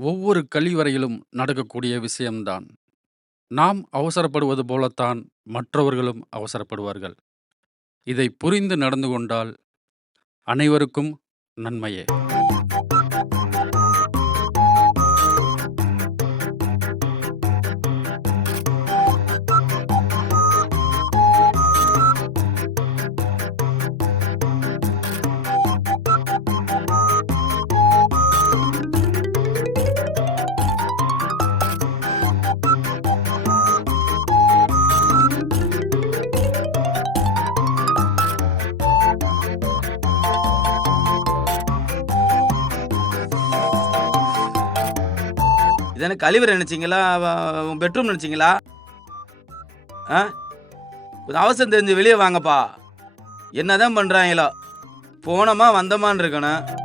ஒவ்வொரு கழிவறையிலும் நடக்கக்கூடிய விஷயம்தான். நாம் அவசரப்படுவது போலத்தான் மற்றவர்களும் அவசரப்படுவார்கள். இதை புரிந்து நடந்து கொண்டால் அனைவருக்கும் நன்மையே. இது என்ன கழிவறை நினைச்சீங்களா? பெட்ரூம் நினைச்சீங்களா? ஆ? கொஞ்சம் அவசரம் தெரிஞ்சு வெளியே வாங்கப்பா. என்னதான் பண்றாங்களோ? போனோமா வந்தோமான்னு இருக்கணும்.